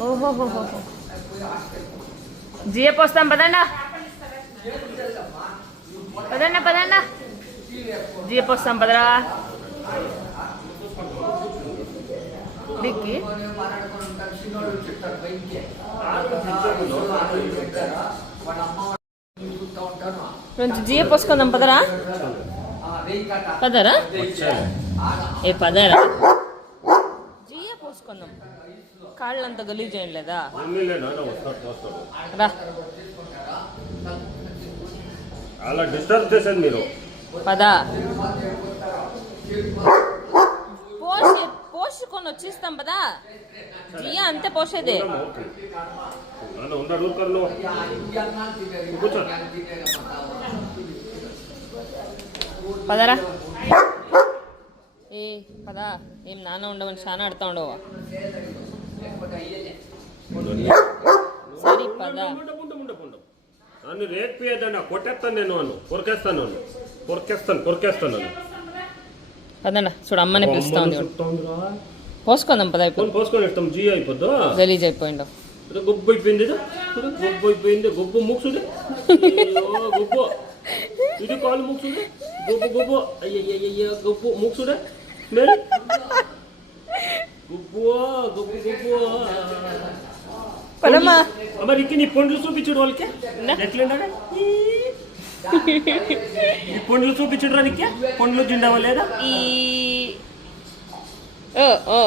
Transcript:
ఓహోహోహో జిఎఫ్ వస్తాం పదండా పదండా పదండా జిఎఫ్ వస్తాం పదరా డిక్కి కొంచెం జిఎఫ్ పోసుకుందాం పదరా పదరా ఏ పదరా జిఎఫ్ పోసుకుందాం కాళ్ళంతా గలీజ్ ఏం లేదా రా అలా డిస్టర్బ్ చేసేది మీరు పదా పోసుకొని వచ్చిస్తాం పదా జియా అంతే పోసేదే పదరా ఏ పదా ఏం నాన్న ఉండవని చాలా ఆడుతా ఉండవా సరే పదా నన్ను రేపియదన్నా కొట్టేస్తాను నేను కొరికేస్తాను కొరికేస్తాను పదండి చూడు అమ్మనే పిలుస్తా ఉంది పోసుకుందాం పదా ఇప్పుడు పోసుకొని ఇస్తాం జియో అయిపోద్దు గలీజ్ అయిపోయిండు గొబ్బు అయిపోయింది గొబ్బు అయిపోయింది గొబ్బు ముక్సుడు గొబ్బు ఇది కాలు ముక్సుడు గొబ్బు అయ్యయ్య గొబ్బు ముక్సుడే మేరీ గొబ్బు పదమ్మా మరి ఇంక నీ పండ్లు చూపించడు వాళ్ళకి ఎట్లుండగా ఈ పండ్లు చూపించడు నీకే పండ్లు తిండవా లేదా ఈ ఓ